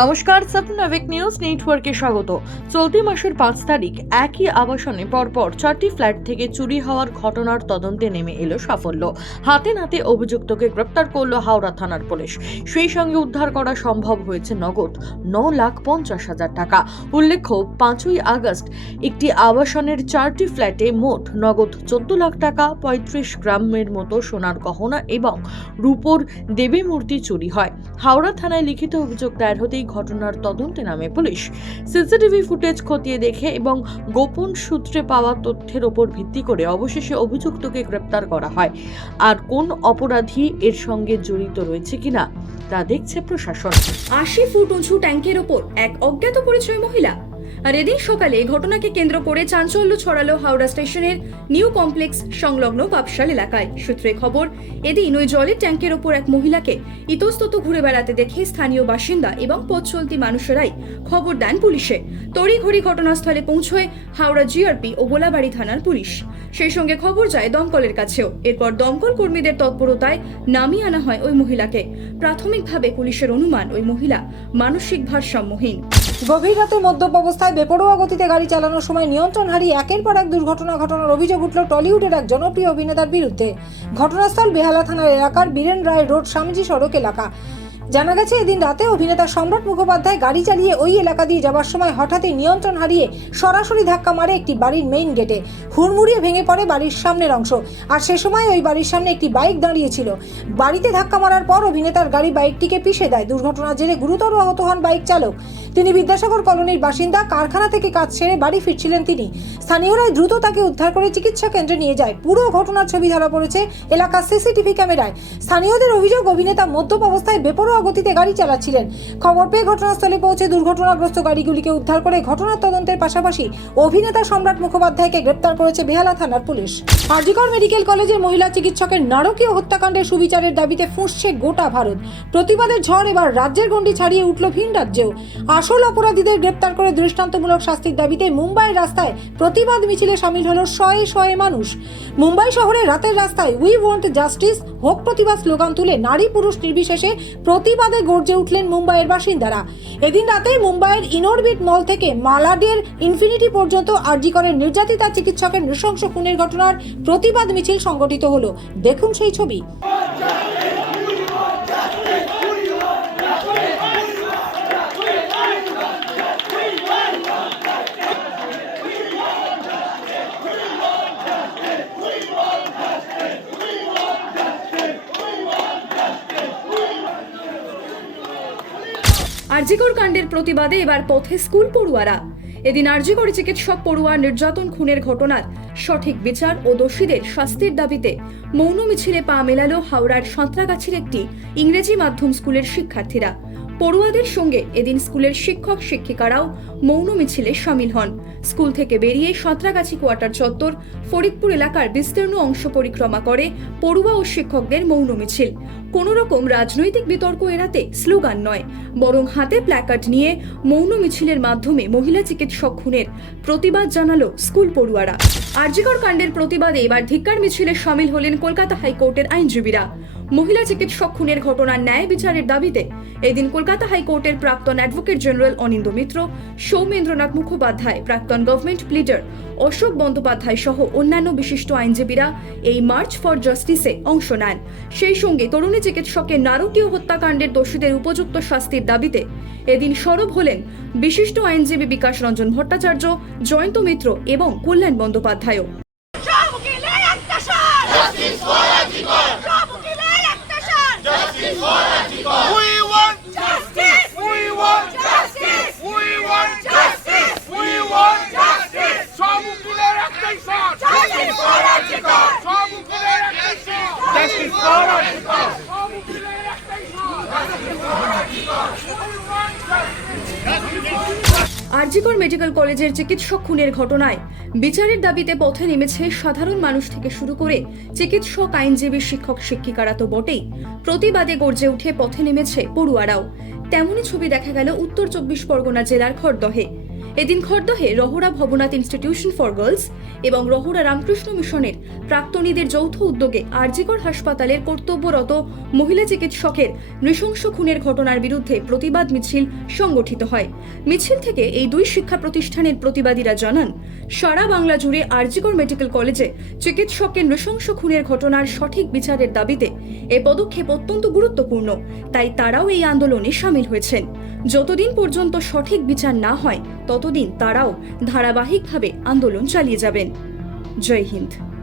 নমস্কার, সাপনাভিক নিউজ নেটওয়ার্কে স্বাগত। চলতি মাসের 5 তারিখ একই আবাসনে পরপর 4টি ফ্ল্যাট থেকে চুরি হওয়ার ঘটনার তদন্তে নেমে এলো সাফল্য। হাতে নাতে অভিযুক্তকে গ্রেপ্তার করলো হাওড়া থানার পুলিশ। সেই সঙ্গে উদ্ধার করা সম্ভব হয়েছে নগদ 9,50,000 টাকা। উল্লেখ্য, 5ই আগস্ট একটি আবাসনের 4টি ফ্ল্যাটে মোট নগদ 14 লাখ টাকা, 35 গ্রামের মতো সোনার গহনা এবং রূপোর দেবী মূর্তি চুরি হয়। হাওড়া থানায় লিখিত অভিযোগ দায়ের হতেই ঘটনার তদন্তে নামে পুলিশ। সিসিটিভি ফুটেজ খতিয়ে দেখে এবং গোপন সূত্রে পাওয়া তথ্যের ওপর ভিত্তি করে অবশেষে অভিযুক্তকে গ্রেপ্তার করা হয়। আর কোন অপরাধী এর সঙ্গে জড়িত রয়েছে কিনা তা দেখছে প্রশাসন। 80 ফুট উঁচু ট্যাঙ্কের ওপর এক অজ্ঞাত পরিচয় মহিলা। আর এদিন সকালে ঘটনাকে কেন্দ্র করে চাঞ্চল্য ছড়ালো হাওড়া স্টেশনের নিউ কমপ্লেক্স সংলগ্ন পাপশাল এলাকায়। সূত্রে খবর, এদিন ওই জলের ট্যাঙ্কের ওপর এক মহিলাকে ইতস্তত ঘুরে বেড়াতে দেখে স্থানীয় বাসিন্দা এবং পথ চলতি মানুষেরাই খবর দেন পুলিশে। তড়িঘড়ি ঘটনাস্থলে পৌঁছয় হাওড়া জিআরপি ও গোলাবাড়ি থানার পুলিশ। সেই সঙ্গে খবর যায় দমকলের কাছেও। এরপর দমকল কর্মীদের তৎপরতায় নামিয়ে আনা হয় ওই মহিলাকে। প্রাথমিকভাবে পুলিশের অনুমান ওই মহিলা মানসিক ভারসাম্যহীন। গভীর রাতে মদ্যপ অবস্থায় বেপরোয়া গতিতে গাড়ি চালানোর সময় নিয়ন্ত্রণ হারিয়ে একের পর এক দুর্ঘটনা ঘটানোর অভিযোগ উঠল টলিউডের এক জনপ্রিয় অভিনেতার বিরুদ্ধে। ঘটনাস্থল বেহালা থানার এলাকার বীরেন রায় রোড স্বামীজি সড়ক এলাকা। জানা গেছে, এদিন রাতে অভিনেতা সম্রাট মুখোপাধ্যায় গাড়ি চালিয়ে ওই এলাকা দিয়ে যাওয়ার সময় হঠাৎই নিয়ন্ত্রণ হারিয়ে সরাসরি ধাক্কা মারে একটি বাড়ির মেইন গেটে। হুড়মুড়িয়ে ভেঙে পড়ে বাড়ির সামনের অংশ। আর সে সময় ওই বাড়ির সামনে একটি বাইক দাঁড়িয়েছিল। বাড়িতে ধাক্কা মারার পর অভিনেতার গাড়ি বাইকটিকে পিষে দেয়। দুর্ঘটনার জেরে গুরুতর আহত হন বাইক চালক। তিনি বিদ্যাসাগর কলোনির বাসিন্দা। কারখানা থেকে কাজ সেরে বাড়ি ফিরছিলেন তিনি। স্থানীয়রাই দ্রুত তাকে উদ্ধার করে চিকিৎসা কেন্দ্রে নিয়ে যায়। পুরো ঘটনার ছবি ধরা পড়েছে এলাকার সিসিটিভি ক্যামেরায়। স্থানীয়দের অভিযোগ, অভিনেতা মদ্যপ অবস্থায় বেপরোয়া গতিতে গাড়ি চালাচ্ছিলেন। খবর পেয়ে ঘটনাস্থলে পৌঁছে দুর্ঘটনাগ্রস্ত গাড়িগুলিকে উদ্ধার করে ঘটনার তদন্তের পাশাপাশি অভিনেতা সম্রাট মুখোপাধ্যায়কে গ্রেপ্তার করেছে বেহালা থানার পুলিশ। আরজিকর মেডিকেল কলেজের মহিলা চিকিৎসকের নারকীয় হত্যাকাণ্ডের সুবিচারের দাবিতে ফুঁসছে গোটা ভারত। প্রতিবাদের ঝড় এবার রাজ্যের গণ্ডি ছাড়িয়ে উঠল ভিন রাজ্যেও। আসল অপরাধীদের গ্রেপ্তার করে দৃষ্টান্তমূলক শাস্তির দাবিতে মুম্বাইয়ের রাস্তায় প্রতিবাদ মিছিলে সামিল হলো শয়ে শয়ে মানুষ। মুম্বাই শহরে রাতের রাস্তায় উই ওয়ান্ট জাস্টিস হোক প্রতিবাদ স্লোগান তুলে নারী পুরুষ নির্বিশেষে প্রতিবাদে গর্জে উঠলেন মুম্বাইয়ের বাসিন্দারা। এদিন রাতে মুম্বাইয়ের ইনঅরবিট মল থেকে মালাডের ইনফিনিটি পর্যন্ত আরজিকরের নির্যাতিতা চিকিৎসকের নৃশংস খুনের ঘটনার প্রতিবাদ মিছিল সংগঠিত হলো। দেখুন সেই ছবি। আরজিকর কাণ্ডের প্রতিবাদে এবার পথে স্কুল পড়ুয়ারা। এদিন আরজিকর চিকিৎসক পড়ুয়া নির্যাতন খুনের ঘটনার সঠিক বিচার ও দোষীদের শাস্তির দাবিতে মৌন মিছিলে পা মেলালো হাওড়ার সাঁতরাগাছির একটি ইংরেজি মাধ্যম স্কুলের শিক্ষার্থীরা। পড়ুয়াদের সঙ্গে এদিন স্কুলের শিক্ষক শিক্ষিকারাও মৌন মিছিলে সামিল হন। স্কুল থেকে বেরিয়ে সাঁতরাগাছি কোয়ার্টার চত্বর, ফরিদপুর এলাকার বিস্তীর্ণ অংশ পরিক্রমা করে পড়ুয়া ও শিক্ষকদের মৌন মিছিল। কোনো রকম রাজনৈতিক বিতর্ক এড়াতে স্লোগান নয়, বরং হাতে প্ল্যাকার্ড নিয়ে মৌন মিছিলের মাধ্যমে মহিলা চিকিৎসক খুনের প্রতিবাদ জানালো স্কুল পড়ুয়ারা। আরজিকর কাণ্ডের প্রতিবাদে এবার ধিক্কার মিছিলে সামিল হলেন কলকাতা হাইকোর্টের আইনজীবীরা। মহিলা চিকিৎসক খুনের ঘটনার ন্যায় বিচারের দাবিতে এদিন কলকাতা হাইকোর্টের প্রাক্তন অ্যাডভোকেট জেনারেল অনিন্দ মিত্র, সৌমেন্দ্রনাথ মুখোপাধ্যায়, প্রাক্তন গভর্নমেন্ট প্লিডার অশোক বন্দ্যোপাধ্যায় সহ অন্যান্য বিশিষ্ট আইনজীবীরা এই মার্চ ফর জাস্টিসে অংশ নেন। সেই সঙ্গে তরুণী চিকিৎসকের নারকীয় হত্যাকাণ্ডের দোষীদের উপযুক্ত শাস্তির দাবিতে এদিন সরব হলেন বিশিষ্ট আইনজীবী বিকাশ রঞ্জন ভট্টাচার্য, জয়ন্ত মিত্র এবং কল্যাণ বন্দ্যোপাধ্যায়ও। আরজিকর মেডিকেল কলেজের চিকিৎসক খুনের ঘটনায় বিচারের দাবিতে পথে নেমেছে সাধারণ মানুষ থেকে শুরু করে চিকিৎসক, আইনজীবী, শিক্ষক শিক্ষিকারা তো বটেই। প্রতিবাদে গর্জে উঠে পথে নেমেছে পড়ুয়ারাও। তেমনই ছবি দেখা গেল উত্তর 24 পরগনা জেলার খড়দহে। এদিন খড়দহে রহুরা ভবনাথ ইনস্টিটিউশন ফর গার্লস এবং রহুরা রামকৃষ্ণ মিশনের প্রাক্তনীদের যৌথ উদ্যোগে আরজিকর হাসপাতালের কর্তব্যরত মহিলা চিকিৎসকের নৃশংস খুনের ঘটনার বিরুদ্ধে প্রতিবাদ মিছিল সংগঠিত হয়। মিছিল থেকে এই দুই শিক্ষা প্রতিষ্ঠানের প্রতিবাদীরা জানান, সারা বাংলা জুড়ে আরজিকর মেডিকেল কলেজে চিকিৎসকের নৃশংস খুনের ঘটনার সঠিক বিচারের দাবিতে এ পদক্ষেপ অত্যন্ত গুরুত্বপূর্ণ। তাই তারাও এই আন্দোলনে সামিল হয়েছেন। যতদিন পর্যন্ত সঠিক বিচার না হয় ততদিন তারাও ধারাবাহিকভাবে আন্দোলন চালিয়ে যাবেন। জয় হিন্দ।